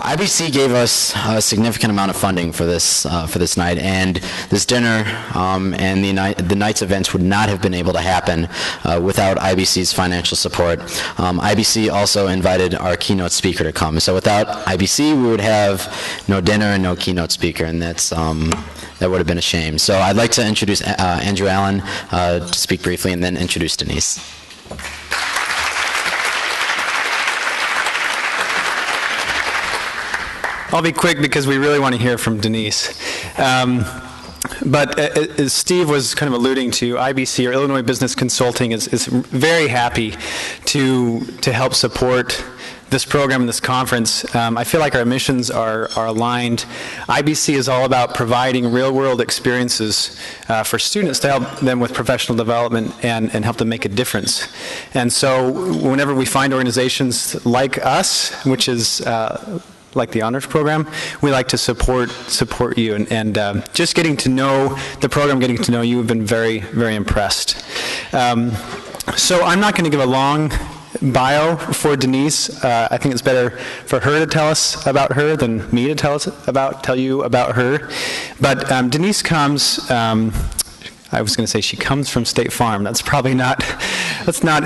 IBC gave us a significant amount of funding for this night, and this dinner and the night's events would not have been able to happen without IBC's financial support. IBC also invited our keynote speaker to come. So without IBC, we would have no dinner and no keynote speaker, and that would have been a shame. So I'd like to introduce Andrew Allen to speak briefly, and then introduce Denise. I'll be quick because we really want to hear from Denise. But as Steve was kind of alluding to, IBC, or Illinois Business Consulting, is very happy to help support this program and this conference. I feel like our missions are aligned. IBC is all about providing real-world experiences for students to help them with professional development and help them make a difference. And so whenever we find organizations like us, which is like the honors program, we like to support you, and just getting to know the program, getting to know you, have been very, very impressed. So I'm not going to give a long bio for Denise. I think it's better for her to tell us about her than me to tell you about her. But Denise comes. I was going to say she comes from State Farm. That's probably not. That's not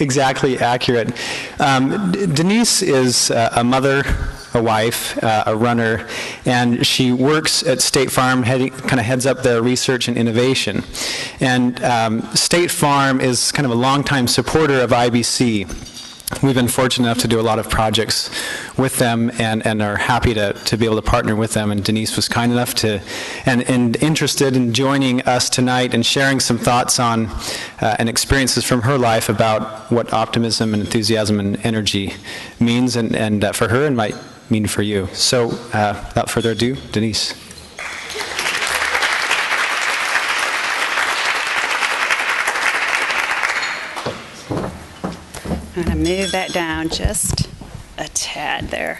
exactly accurate. Denise is a mother, a wife, a runner, and she works at State Farm, kind of heads up their research and innovation. And State Farm is kind of a longtime supporter of IBC. We've been fortunate enough to do a lot of projects with them, and are happy to be able to partner with them. And Denise was kind enough to, and interested in joining us tonight and sharing some thoughts on and experiences from her life about what optimism and enthusiasm and energy means, and for her and might mean for you. So without further ado, Denise. I'm going to move that down just a tad there.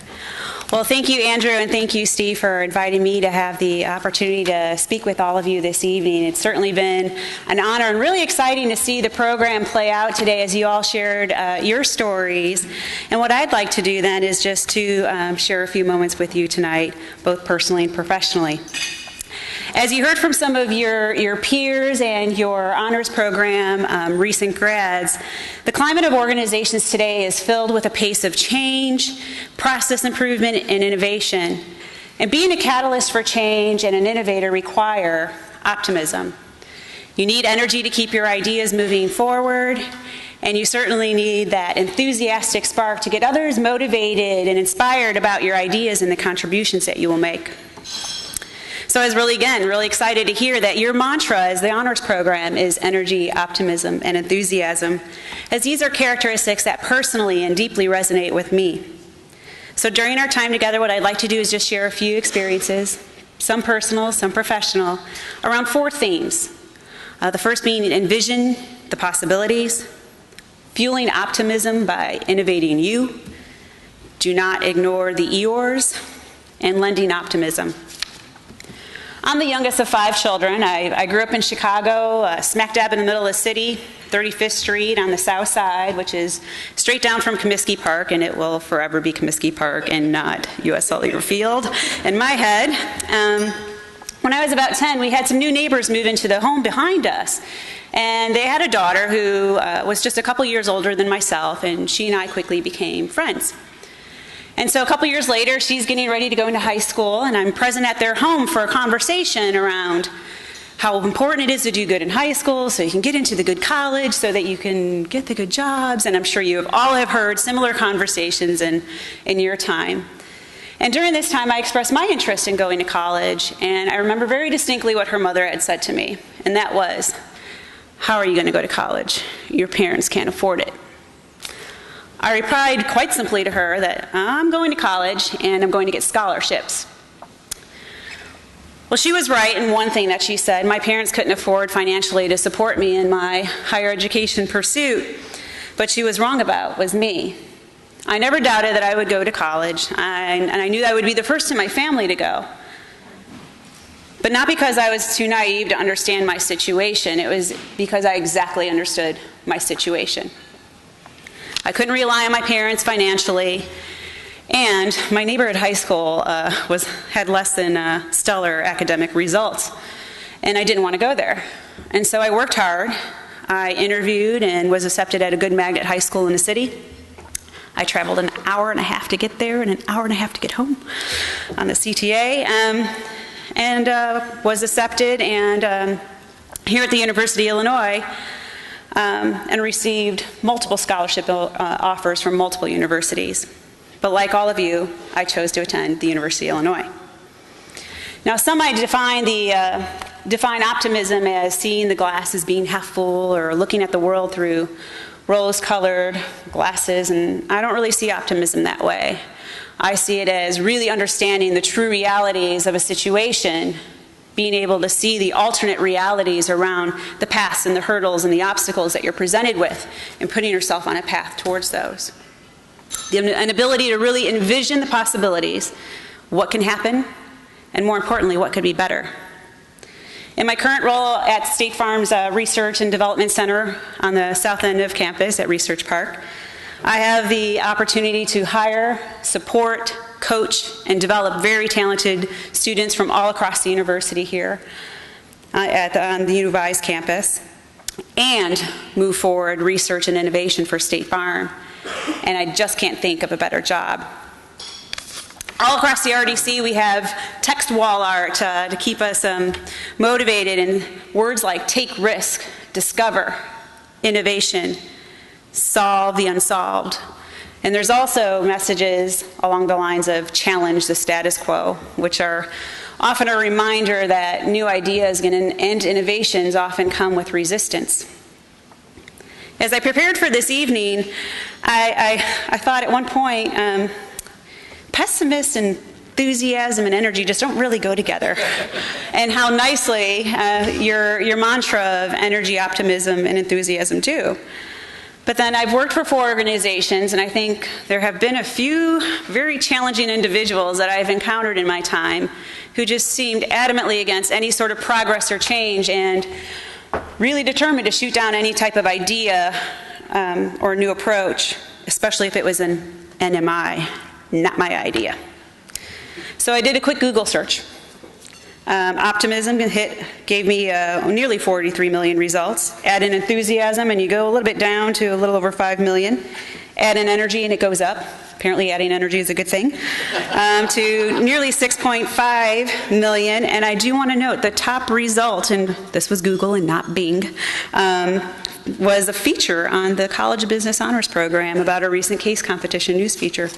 Well, thank you, Andrew, and thank you, Steve, for inviting me to have the opportunity to speak with all of you this evening. It's certainly been an honor and really exciting to see the program play out today as you all shared your stories. And what I'd like to do then is just to share a few moments with you tonight, both personally and professionally. As you heard from some of your peers and your honors program recent grads, the climate of organizations today is filled with a pace of change, process improvement, and innovation. And being a catalyst for change and an innovator require optimism. You need energy to keep your ideas moving forward, and you certainly need that enthusiastic spark to get others motivated and inspired about your ideas and the contributions that you will make. So I was really excited to hear that your mantra as the honors program is energy, optimism, and enthusiasm, as these are characteristics that personally and deeply resonate with me. So during our time together, what I'd like to do is just share a few experiences, some personal, some professional, around 4 themes. The first being envision the possibilities, fueling optimism by innovating you, do not ignore the Eeyores, and lending optimism. I'm the youngest of 5 children. I grew up in Chicago, smack dab in the middle of the city, 35th Street on the south side, which is straight down from Comiskey Park, and it will forever be Comiskey Park and not U.S. Salt River Field in my head. When I was about 10, we had some new neighbors move into the home behind us. And they had a daughter who was just a couple years older than myself, and she and I quickly became friends. And so a couple years later, she's getting ready to go into high school, and I'm present at their home for a conversation around how important it is to do good in high school so you can get into the good college, so that you can get the good jobs. And I'm sure you all have heard similar conversations in your time. And during this time, I expressed my interest in going to college, and I remember very distinctly what her mother had said to me, and that was, "How are you going to go to college? Your parents can't afford it." I replied quite simply to her that I'm going to college and I'm going to get scholarships. Well, she was right in one thing that she said. My parents couldn't afford financially to support me in my higher education pursuit. But she was wrong about was me. I never doubted that I would go to college, and I knew that I would be the first in my family to go. But not because I was too naive to understand my situation. It was because I exactly understood my situation. I couldn't rely on my parents financially, And my neighborhood high school had less than stellar academic results, and I didn't want to go there. And so I worked hard. I interviewed and was accepted at a good magnet high school in the city. I traveled an hour and a half to get there and an hour and a half to get home on the CTA, and was accepted and here at the University of Illinois, and received multiple scholarship offers from multiple universities. But like all of you, I chose to attend the University of Illinois. Now, some might define optimism as seeing the glass as being half full or looking at the world through rose-colored glasses, and I don't really see optimism that way. I see it as really understanding the true realities of a situation, being able to see the alternate realities around the paths and the hurdles and the obstacles that you're presented with, and putting yourself on a path towards those. An ability to really envision the possibilities, what can happen, and more importantly, what could be better. In my current role at State Farm's Research and Development Center on the south end of campus at Research Park, I have the opportunity to hire, support, coach, and develop very talented students from all across the university here on the UVi's campus, and move forward research and innovation for State Farm. And I just can't think of a better job. All across the RDC, we have text wall art to keep us motivated, and words like take risk, discover, innovation, solve the unsolved. And there's also messages along the lines of challenge the status quo, which are often a reminder that new ideas and innovations often come with resistance. As I prepared for this evening, I thought at one point, pessimists and enthusiasm and energy just don't really go together. And how nicely your mantra of energy, optimism, and enthusiasm do. But then I've worked for 4 organizations, and I think there have been a few very challenging individuals that I've encountered in my time who just seemed adamantly against any sort of progress or change, and really determined to shoot down any type of idea or new approach, especially if it was an NMI, not my idea. So I did a quick Google search. Optimism gave me nearly 43 million results. Add in enthusiasm and you go a little bit down to a little over 5 million. Add in energy and it goes up. Apparently adding energy is a good thing. To nearly 6.5 million. And I do want to note the top result, and this was Google and not Bing, was a feature on the College of Business Honors Program about a recent case competition news feature.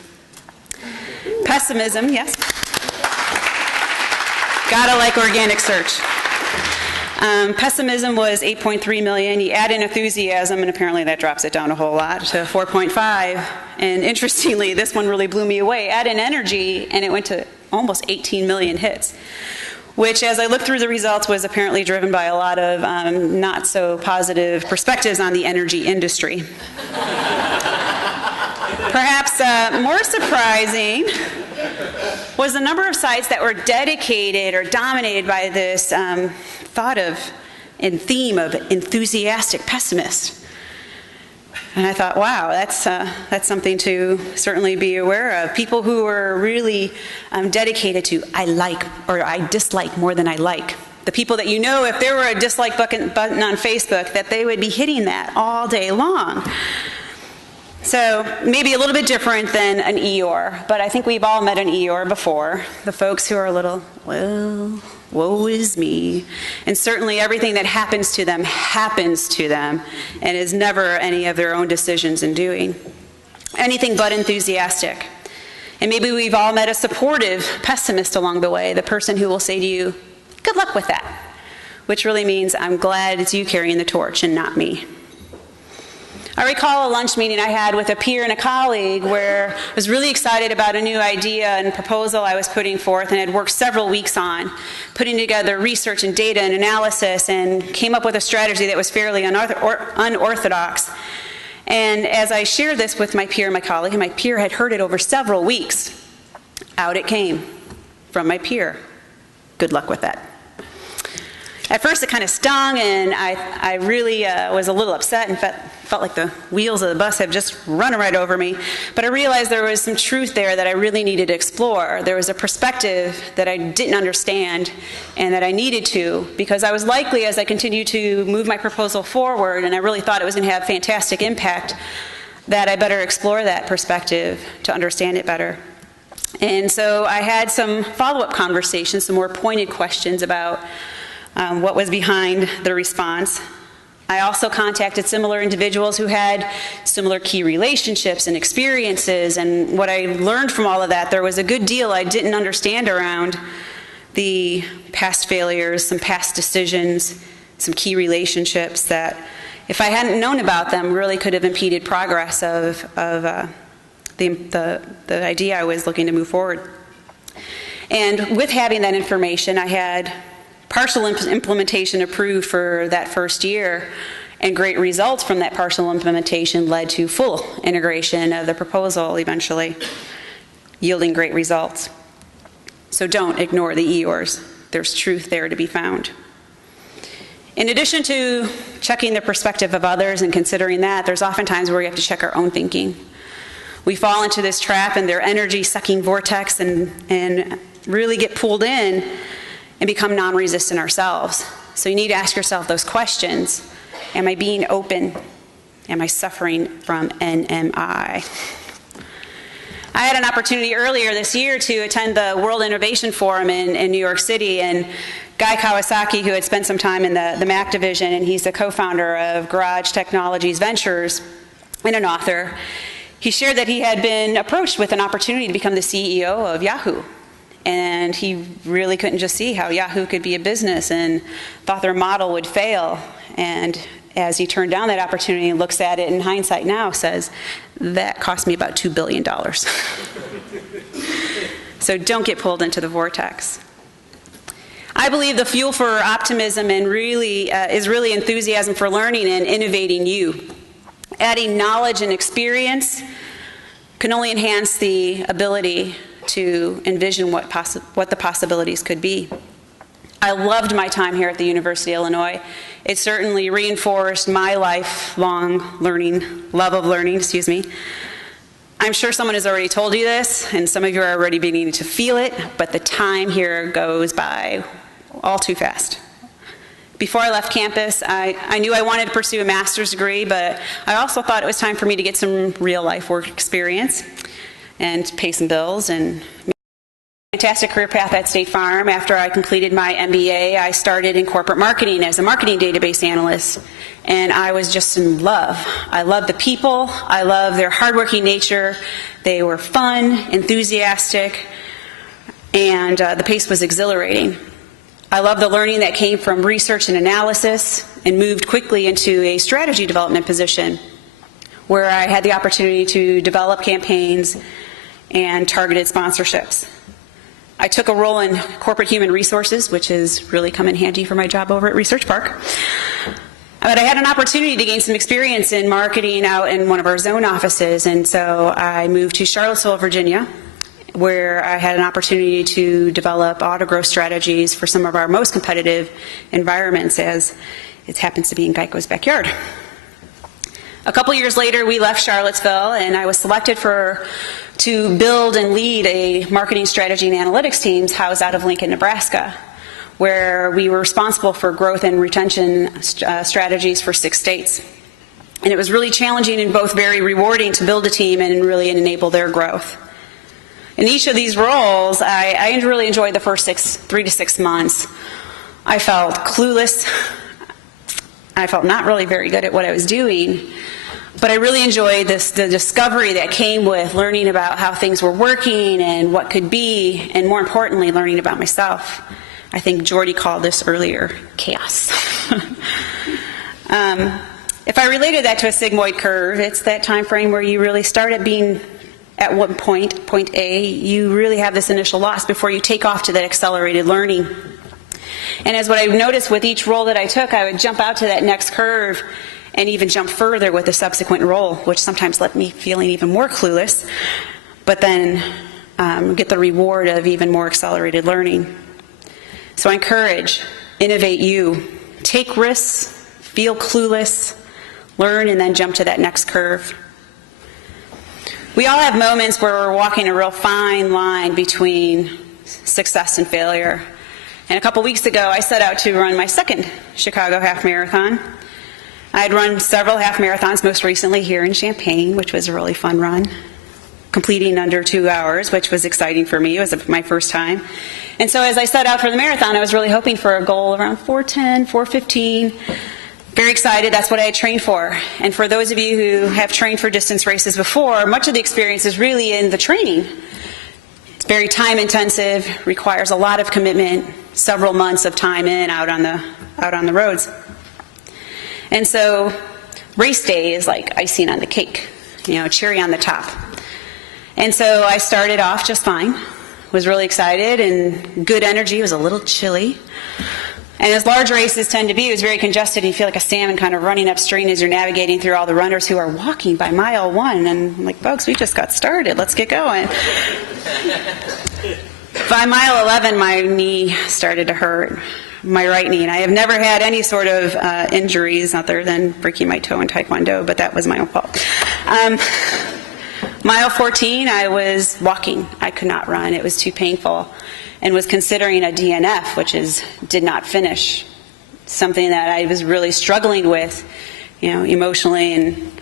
Pessimism, yes. Gotta like organic search. Pessimism was 8.3 million. You add in enthusiasm, and apparently that drops it down a whole lot to 4.5. And interestingly, this one really blew me away. Add in energy, and it went to almost 18 million hits, which, as I looked through the results, was apparently driven by a lot of not so positive perspectives on the energy industry. Perhaps more surprising was the number of sites that were dedicated or dominated by this thought of and theme of enthusiastic pessimist. And I thought, wow, that's something to certainly be aware of. People who were really dedicated to I like or I dislike more than I like. The people that you know, if there were a dislike button on Facebook, that they would be hitting that all day long. So maybe a little bit different than an Eeyore, but I think we've all met an Eeyore before. The folks who are a little, well, woe is me. And certainly everything that happens to them and is never any of their own decisions in doing. Anything but enthusiastic. And maybe we've all met a supportive pessimist along the way, the person who will say to you, good luck with that, which really means I'm glad it's you carrying the torch and not me. I recall a lunch meeting I had with a peer and a colleague where I was really excited about a new idea and proposal I was putting forth and had worked several weeks on, putting together research and data and analysis, and came up with a strategy that was fairly unorthodox. And as I shared this with my peer and my colleague, and my peer had heard it over several weeks, out it came from my peer. Good luck with that. At first it kind of stung, and I really was a little upset and felt like the wheels of the bus had just run right over me. But I realized there was some truth there that I really needed to explore. There was a perspective that I didn't understand and that I needed to, because I was likely, as I continued to move my proposal forward, and I really thought it was going to have fantastic impact, that I better explore that perspective to understand it better. And so I had some follow-up conversations, some more pointed questions about what was behind the response. I also contacted similar individuals who had similar key relationships and experiences, and what I learned from all of that, there was a good deal I didn't understand around the past failures, some past decisions, some key relationships that, if I hadn't known about them, really could have impeded progress of the idea I was looking to move forward. And with having that information, I had partial implementation approved for that first year, and great results from that partial implementation led to full integration of the proposal eventually, yielding great results. So don't ignore the Eeyores. There's truth there to be found. In addition to checking the perspective of others and considering that, there's often times where we have to check our own thinking. We fall into this trap and their energy-sucking vortex and really get pulled in and become non-resistant ourselves. So you need to ask yourself those questions. Am I being open? Am I suffering from NMI? I had an opportunity earlier this year to attend the World Innovation Forum in New York City, and Guy Kawasaki, who had spent some time in the Mac division, and he's the co-founder of Garage Technologies Ventures and an author, he shared that he had been approached with an opportunity to become the CEO of Yahoo. And he really couldn't just see how Yahoo could be a business and thought their model would fail. And as he turned down that opportunity and looks at it in hindsight now, says, that cost me about $2 billion. So don't get pulled into the vortex. I believe the fuel for optimism and is really enthusiasm for learning and innovating you. Adding knowledge and experience can only enhance the ability to envision what the possibilities could be. I loved my time here at the University of Illinois. It certainly reinforced my lifelong love of learning. I'm sure someone has already told you this, and some of you are already beginning to feel it, but the time here goes by all too fast. Before I left campus, I knew I wanted to pursue a master's degree, but I also thought it was time for me to get some real-life work experience and pay some bills and fantastic career path at State Farm. After I completed my MBA, I started in corporate marketing as a marketing database analyst, and I was just in love. I loved the people. I loved their hardworking nature. They were fun, enthusiastic, and the pace was exhilarating. I loved the learning that came from research and analysis, and moved quickly into a strategy development position where I had the opportunity to develop campaigns and targeted sponsorships. I took a role in corporate human resources, which has really come in handy for my job over at Research Park. But I had an opportunity to gain some experience in marketing out in one of our zone offices, and so I moved to Charlottesville, Virginia, where I had an opportunity to develop auto growth strategies for some of our most competitive environments, as it happens to be in Geico's backyard. A couple years later, we left Charlottesville, and I was selected to build and lead a marketing strategy and analytics teams housed out of Lincoln, Nebraska, where we were responsible for growth and retention strategies for 6 states. And it was really challenging and both very rewarding to build a team and really enable their growth. In each of these roles, I really enjoyed the first 3 to 6 months. I felt clueless. I felt not really very good at what I was doing. But I really enjoyed the discovery that came with learning about how things were working and what could be, and more importantly, learning about myself. I think Jordy called this earlier chaos. If I related that to a sigmoid curve, it's that time frame where you really start at being at one point A, you really have this initial loss before you take off to that accelerated learning. And as what I've noticed with each role that I took, I would jump out to that next curve and even jump further with the subsequent role, which sometimes left me feeling even more clueless, but then get the reward of even more accelerated learning. So I encourage, innovate you. Take risks, feel clueless, learn, and then jump to that next curve. We all have moments where we're walking a real fine line between success and failure. And a couple weeks ago, I set out to run my second Chicago half marathon. I had run several half marathons, most recently here in Champaign, which was a really fun run, completing under 2 hours, which was exciting for me. It was my first time. And so as I set out for the marathon, I was really hoping for a goal around 4:10, 4:15. Very excited. That's what I had trained for. And for those of you who have trained for distance races before, much of the experience is really in the training. It's very time intensive, requires a lot of commitment, several months of time out on the roads. And so race day is like icing on the cake, cherry on the top. And so I started off just fine, was really excited and good energy. It was a little chilly. And as large races tend to be, it was very congested. You feel like a salmon kind of running upstream as you're navigating through all the runners who are walking by mile 1. And I'm like, folks, we just got started. Let's get going. By mile 11, my knee started to hurt, my right knee. And I have never had any sort of injuries other than breaking my toe in Taekwondo, but that was my own fault. Mile 14, I was walking. I could not run. It was too painful. And was considering a DNF, which did not finish. Something that I was really struggling with, emotionally and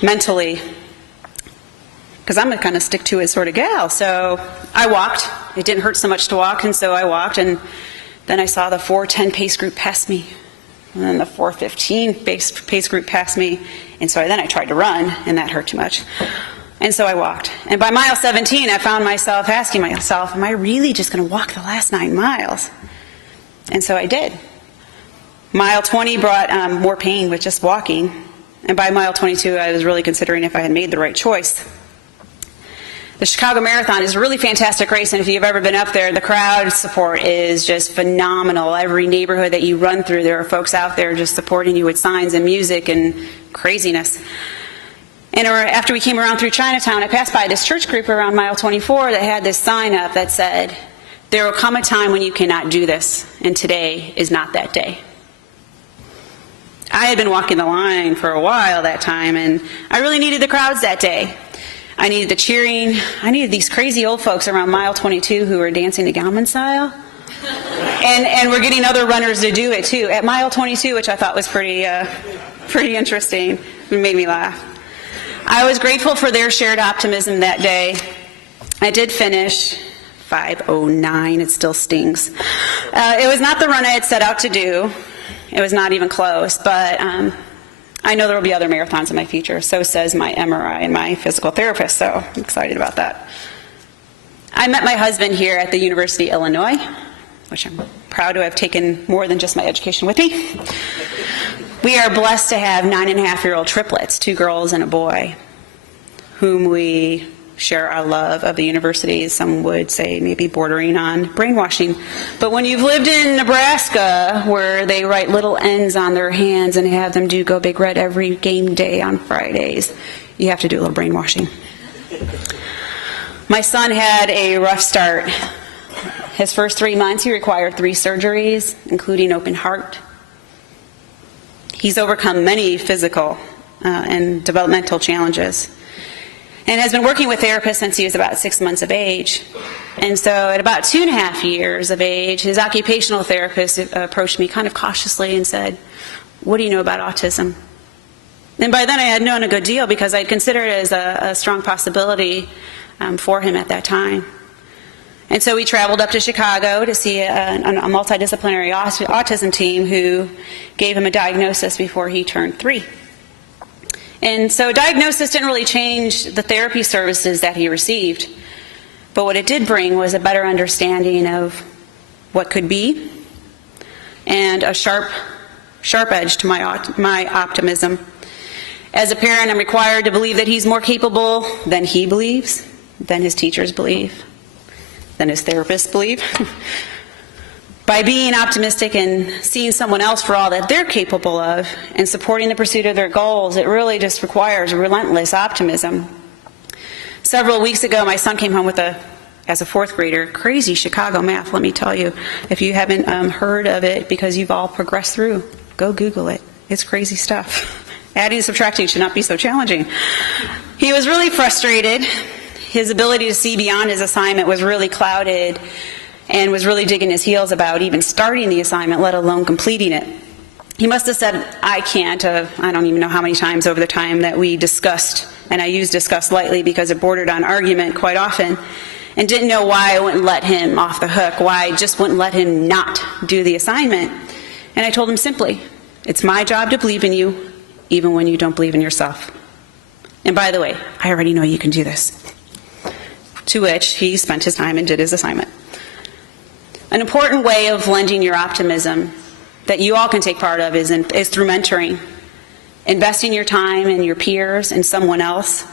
mentally. Because I'm a kind of stick-to-it sort of gal. So I walked. It didn't hurt so much to walk, and so I walked. And then I saw the 4:10 pace group pass me. And then the 4:15 pace group passed me. And so then I tried to run, and that hurt too much. And so I walked. And by mile 17, I found myself asking myself, am I really just going to walk the last 9 miles? And so I did. Mile 20 brought more pain with just walking. And by mile 22, I was really considering if I had made the right choice. The Chicago Marathon is a really fantastic race, and if you've ever been up there, the crowd support is just phenomenal. Every neighborhood that you run through, there are folks out there just supporting you with signs and music and craziness. And after we came around through Chinatown, I passed by this church group around mile 24 that had this sign up that said, there will come a time when you cannot do this, and today is not that day. I had been walking the line for a while that time, and I really needed the crowds that day. I needed the cheering. I needed these crazy old folks around mile 22 who were dancing the Gaumon style. And we're getting other runners to do it too. At mile 22, which I thought was pretty interesting. It made me laugh. I was grateful for their shared optimism that day. I did finish 5:09. It still stings. It was not the run I had set out to do. It was not even close, but I know there will be other marathons in my future. So says my MRI and my physical therapist, so I'm excited about that. I met my husband here at the University of Illinois, which I'm proud to have taken more than just my education with me. We are blessed to have 9.5-year-old triplets, 2 girls and a boy, whom we share our love of the university. Some would say maybe bordering on brainwashing. But when you've lived in Nebraska, where they write little N's on their hands and have them do Go Big Red every game day on Fridays, you have to do a little brainwashing. My son had a rough start. His first 3 months, he required 3 surgeries, including open heart. He's overcome many physical and developmental challenges and has been working with therapists since he was about 6 months of age. And so at about 2.5 years of age, his occupational therapist approached me kind of cautiously and said, what do you know about autism? And by then I had known a good deal because I'd considered it as a strong possibility for him at that time. And so we traveled up to Chicago to see a multidisciplinary autism team who gave him a diagnosis before he turned 3. And so diagnosis didn't really change the therapy services that he received. But what it did bring was a better understanding of what could be and a sharp edge to my optimism. As a parent, I'm required to believe that he's more capable than he believes, than his teachers believe, than his therapists believe. By being optimistic and seeing someone else for all that they're capable of and supporting the pursuit of their goals, it really just requires relentless optimism. Several weeks ago, my son came home with a as a fourth grader. Crazy Chicago math, let me tell you. If you haven't heard of it because you've all progressed through, go Google it. It's crazy stuff. Adding and subtracting should not be so challenging. He was really frustrated. His ability to see beyond his assignment was really clouded and was really digging his heels about even starting the assignment, let alone completing it. He must have said, I can't, I don't even know how many times over the time that we discussed, and I use discuss lightly because it bordered on argument quite often, and didn't know why I wouldn't let him off the hook, why I just wouldn't let him not do the assignment. And I told him simply, it's my job to believe in you, even when you don't believe in yourself. And by the way, I already know you can do this. To which he spent his time and did his assignment. An important way of lending your optimism that you all can take part of is through mentoring. Investing your time and your peers in someone else,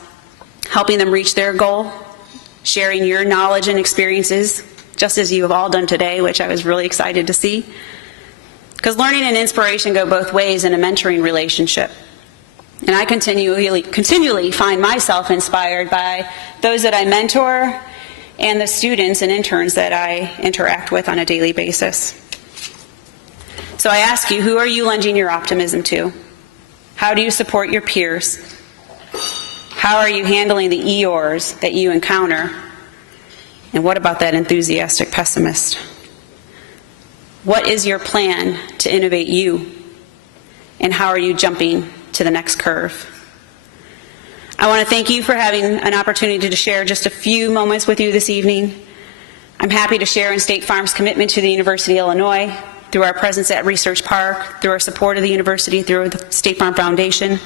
helping them reach their goal, sharing your knowledge and experiences, just as you have all done today, which I was really excited to see. Because learning and inspiration go both ways in a mentoring relationship. And I continually find myself inspired by those that I mentor and the students and interns that I interact with on a daily basis. So I ask you, who are you lending your optimism to? How do you support your peers? How are you handling the Eeyores that you encounter? And what about that enthusiastic pessimist? What is your plan to innovate you? And how are you jumping to the next curve? I want to thank you for having an opportunity to share just a few moments with you this evening. I'm happy to share in State Farm's commitment to the University of Illinois, through our presence at Research Park, through our support of the university, through the State Farm Foundation.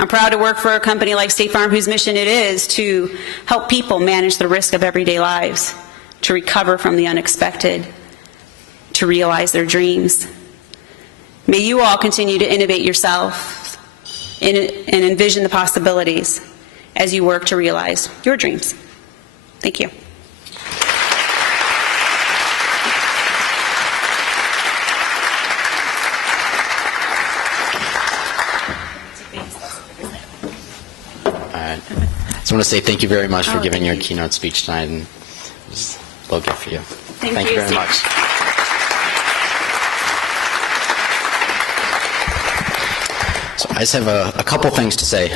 I'm proud to work for a company like State Farm, whose mission it is to help people manage the risk of everyday lives, to recover from the unexpected, to realize their dreams. May you all continue to innovate yourself and envision the possibilities as you work to realize your dreams. Thank you. I just want to say thank you very much for giving your keynote speech tonight, and it was a little gift for you. Thank you very much. So I just have a couple things to say,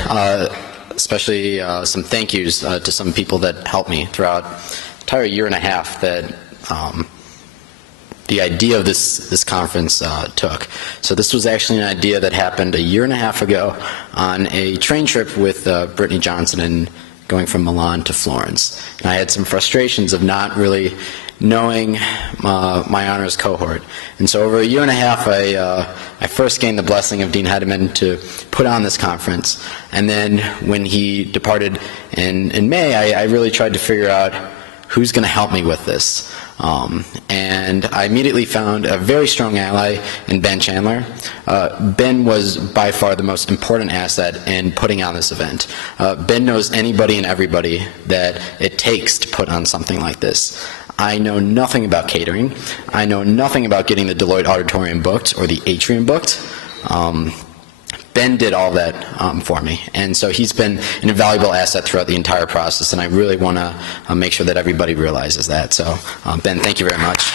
especially some thank yous to some people that helped me throughout the entire year and a half that the idea of this conference took. So this was actually an idea that happened a year and a half ago on a train trip with Brittany Johnson and going from Milan to Florence. And I had some frustrations of not really knowing my honors cohort. And so over a year and a half, I first gained the blessing of Dean Hedeman to put on this conference. And then when he departed in May, I really tried to figure out who's going to help me with this. And I immediately found a very strong ally in Ben Chandler. Ben was by far the most important asset in putting on this event. Ben knows anybody and everybody that it takes to put on something like this. I know nothing about catering. I know nothing about getting the Deloitte Auditorium booked or the Atrium booked. Ben did all that for me, and so he's been an invaluable asset throughout the entire process, and I really want to make sure that everybody realizes that. So, Ben, thank you very much.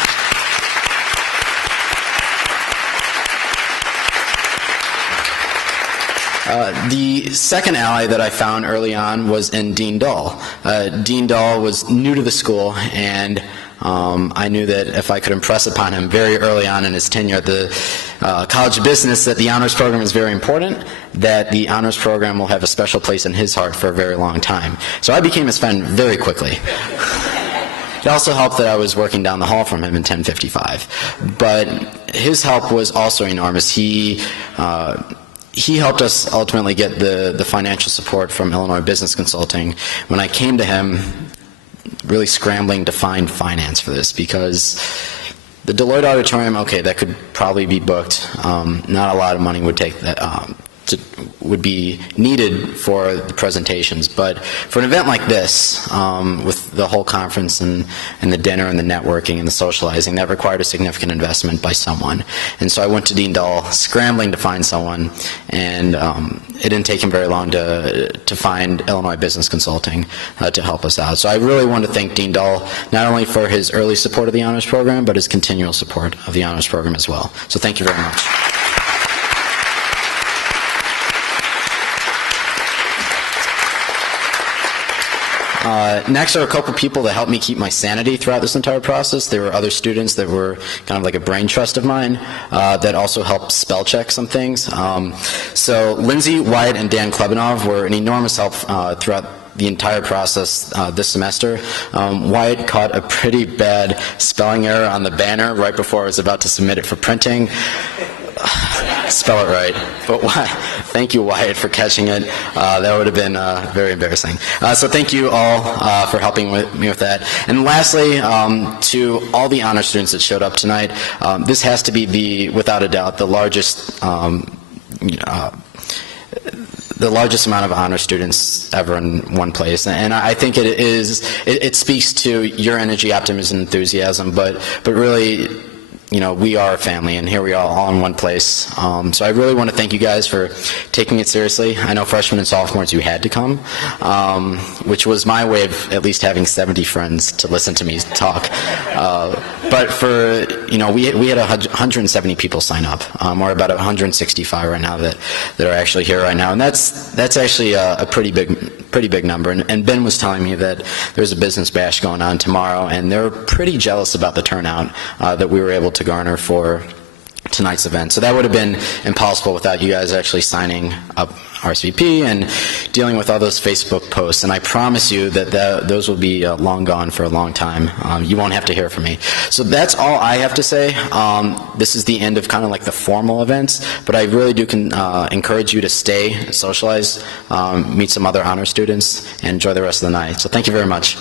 The second ally that I found early on was in Dean Dahl. Dean Dahl was new to the school, and I knew that if I could impress upon him very early on in his tenure at the College of Business that the honors program is very important, that the honors program will have a special place in his heart for a very long time. So I became his friend very quickly. It also helped that I was working down the hall from him in 1055. But his help was also enormous. He helped us ultimately get the financial support from Illinois Business Consulting. When I came to him, really scrambling to find finance for this, because the Deloitte Auditorium, okay, that could probably be booked. Not a lot of money would take that would be needed for the presentations, but for an event like this, with the whole conference and the dinner and the networking and the socializing, that required a significant investment by someone. And so I went to Dean Dull scrambling to find someone, and it didn't take him very long to find Illinois Business Consulting to help us out. So I really want to thank Dean Dull not only for his early support of the honors program, but his continual support of the honors program as well. So thank you very much. Next are a couple people that helped me keep my sanity throughout this entire process. There were other students that were kind of like a brain trust of mine that also helped spell check some things. So Lindsay, Wyatt, and Dan Klebanov were an enormous help throughout the entire process this semester. Wyatt caught a pretty bad spelling error on the banner right before I was about to submit it for printing. Spell it right. But thank you, Wyatt, for catching it. That would have been very embarrassing. So thank you all for helping me with that. And lastly, to all the honor students that showed up tonight, this has to be without a doubt, the largest amount of honor students ever in one place, and I think it speaks to your energy, optimism, enthusiasm, but really, we are a family, and here we are all in one place. So I really want to thank you guys for taking it seriously. I know freshmen and sophomores, you had to come, which was my way of at least having 70 friends to listen to me talk. But for, we had 170 people sign up, or about 165 right now that are actually here right now, and that's actually a pretty big number. And Ben was telling me that there's a business bash going on tomorrow, and they're pretty jealous about the turnout that we were able to garner for tonight's event. So that would have been impossible without you guys actually signing up RSVP and dealing with all those Facebook posts. And I promise you that those will be long gone for a long time. You won't have to hear from me. So that's all I have to say. This is the end of kind of like the formal events, but I really do encourage you to stay, socialize, meet some other honor students, and enjoy the rest of the night. So thank you very much.